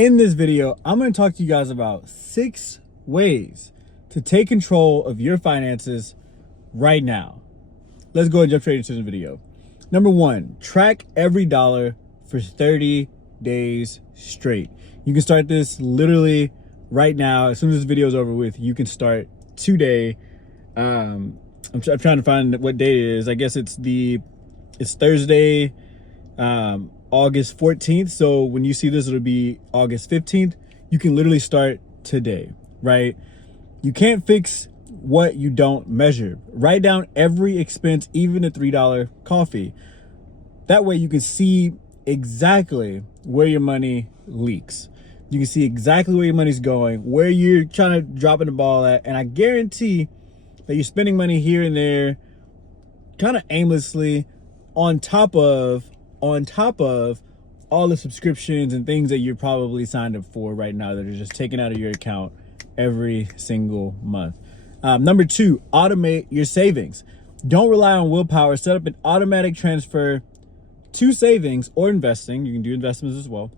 In this video, I'm going to talk to you guys about 6 ways to take control of your finances right now. Let's go and jump straight into the video. Number 1, track every dollar for 30 days straight. You can start this literally right now. As soon as this video is over with, you can start today. I'm trying to find what day it is. I guess it's Thursday, August 14th. So when you see this, it'll be August 15th. You can literally start today, right? You can't fix what you don't measure. Write down every expense, even the $3 coffee. That way you can see exactly where your money leaks. You can see exactly where your money's going, where you're trying to drop in the ball at. And I guarantee that you're spending money here and there kind of aimlessly on top of all the subscriptions and things that you're probably signed up for right now that are just taken out of your account every single month. Number 2, automate your savings. Don't rely on willpower. Set up an automatic transfer to savings or investing. You can do investments as well.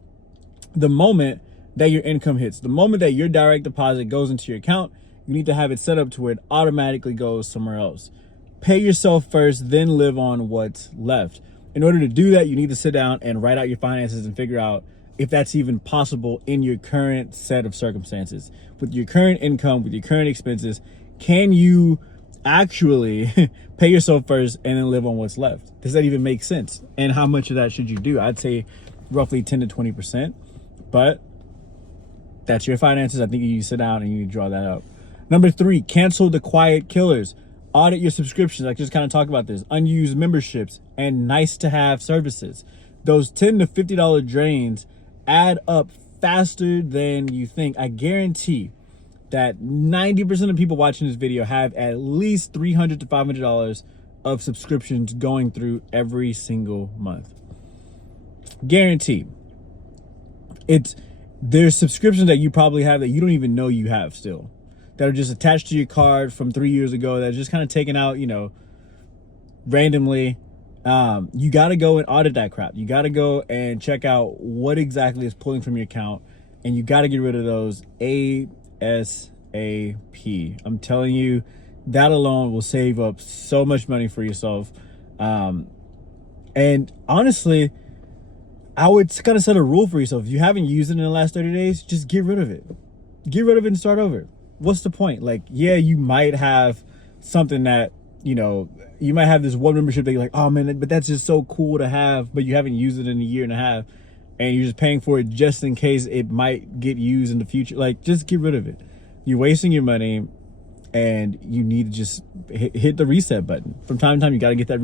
The moment that your income hits, the moment that your direct deposit goes into your account, you need to have it set up to where it automatically goes somewhere else. Pay yourself first, then live on what's left. In order to do that, you need to sit down and write out your finances and figure out if that's even possible in your current set of circumstances. With your current income, with your current expenses, can you actually pay yourself first and then live on what's left? Does that even make sense? And how much of that should you do? I'd say roughly 10 to 20%, but that's your finances. I think you need to sit down and you need to draw that up. Number 3, cancel the quiet killers. Audit your subscriptions. I just kind of talked about this. Unused memberships and nice to have services. Those $10 to $50 drains add up faster than you think. I guarantee that 90% of people watching this video have at least $300 to $500 of subscriptions going through every single month. Guaranteed. There's subscriptions that you probably have that you don't even know you have still, that are just attached to your card from 3 years ago, that are just kind of taken out, randomly. You got to go and audit that crap. You got to go and check out what exactly is pulling from your account, and you got to get rid of those ASAP. I'm telling you, that alone will save up so much money for yourself. And honestly, I would kind of set a rule for yourself. If you haven't used it in the last 30 days, just get rid of it. Get rid of it and start over. What's the point? Like, yeah, you might have something that, you might have this one membership that you're like, oh man, but that's just so cool to have, but you haven't used it in a year and a half, and you're just paying for it just in case it might get used in the future. Like, just get rid of it. You're wasting your money, and you need to just hit the reset button. From time to time, you got to hit the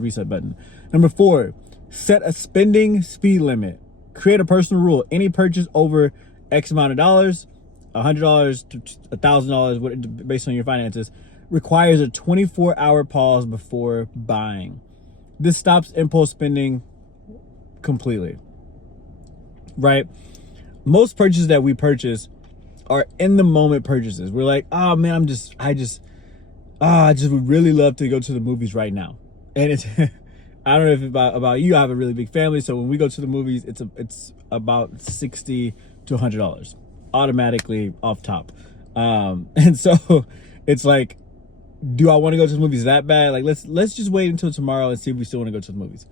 reset button. Number 4, set a spending speed limit. Create a personal rule. Any purchase over X amount of dollars, $100 to $1,000, based on your finances, requires a 24-hour pause before buying. This stops impulse spending completely, right? Most purchases that we purchase are in the moment purchases. We're like, oh man, I just would really love to go to the movies right now. And it's, I don't know if about you, I have a really big family. So when we go to the movies, it's about $60 to $100 automatically off top. And so it's like, do I want to go to the movies that bad? Like, let's just wait until tomorrow and see if we still want to go to the movies,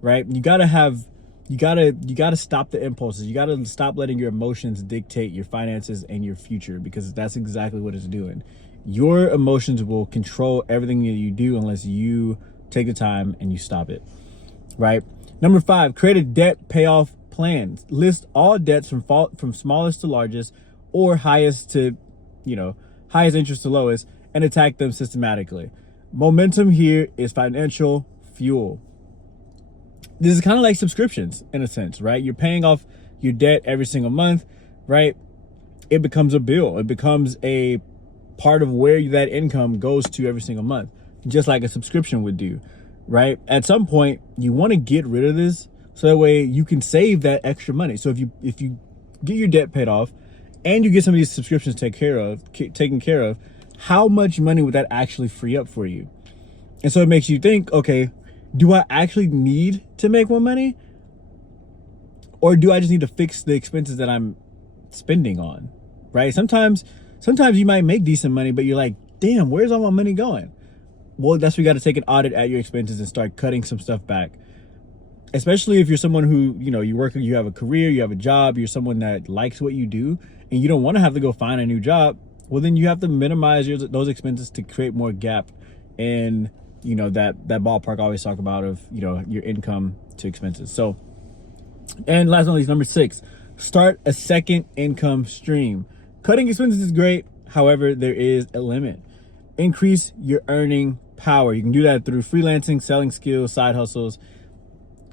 right? You gotta stop the impulses. You gotta stop letting your emotions dictate your finances and your future, because that's exactly what it's doing. Your emotions will control everything that you do unless you take the time and you stop it, right? Number 5, create a debt payoff plan. List all debts from smallest to largest, or highest interest to lowest, and attack them systematically. Momentum here is financial fuel. This is kind of like subscriptions in a sense, right? You're paying off your debt every single month, right? It becomes a bill. It becomes a part of where that income goes to every single month, just like a subscription would do, right? At some point, you want to get rid of this so that way you can save that extra money. So if you get your debt paid off and you get some of these subscriptions taken care of, how much money would that actually free up for you? And so it makes you think, okay, do I actually need to make more money? Or do I just need to fix the expenses that I'm spending on, right? Sometimes you might make decent money, but you're like, damn, where's all my money going? Well, that's where you got to take an audit at your expenses and start cutting some stuff back. Especially if you're someone who, you have a career, you have a job, you're someone that likes what you do, and you don't want to have to go find a new job. Well, then you have to minimize those expenses to create more gap in, that ballpark I always talk about of, your income to expenses. So, and last but not least, number 6, start a second income stream. Cutting expenses is great. However, there is a limit. Increase your earning power. You can do that through freelancing, selling skills, side hustles.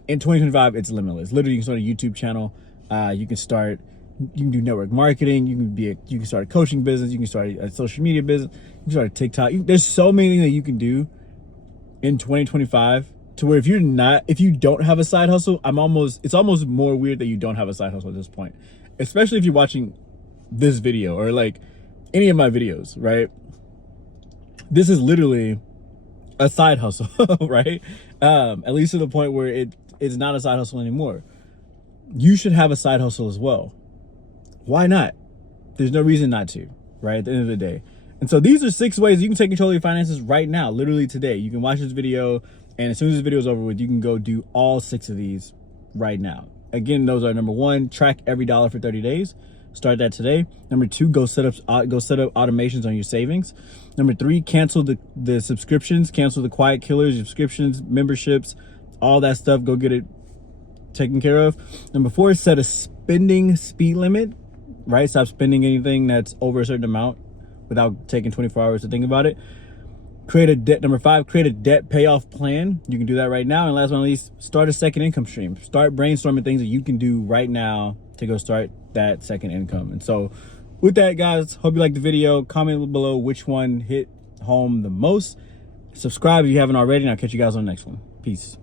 In 2025, it's limitless. Literally, you can start a YouTube channel. You can do network marketing. You can start a coaching business. You can start a social media business. You can start a TikTok. There's so many things that you can do in 2025 to where if you don't have a side hustle, it's almost more weird that you don't have a side hustle at this point, especially if you're watching this video or like any of my videos, right? This is literally a side hustle, right? At least to the point where it's not a side hustle anymore. You should have a side hustle as well. Why not? There's no reason not to, right? At the end of the day. And so these are 6 ways you can take control of your finances right now, literally today. You can watch this video, and as soon as this video is over with, you can go do all 6 of these right now. Again, those are: number 1, track every dollar for 30 days. Start that today. Number 2, go set up automations on your savings. Number 3, cancel the subscriptions, cancel the quiet killers, subscriptions, memberships, all that stuff. Go get it taken care of. Number 4, set a spending speed limit, right? Stop spending anything that's over a certain amount without taking 24 hours to think about it. Number 5, create a debt payoff plan. You can do that right now. And last but not least, start a second income stream. Start brainstorming things that you can do right now to go start that second income. And so with that, guys, hope you liked the video. Comment below which one hit home the most. Subscribe if you haven't already, and I'll catch you guys on the next one. Peace.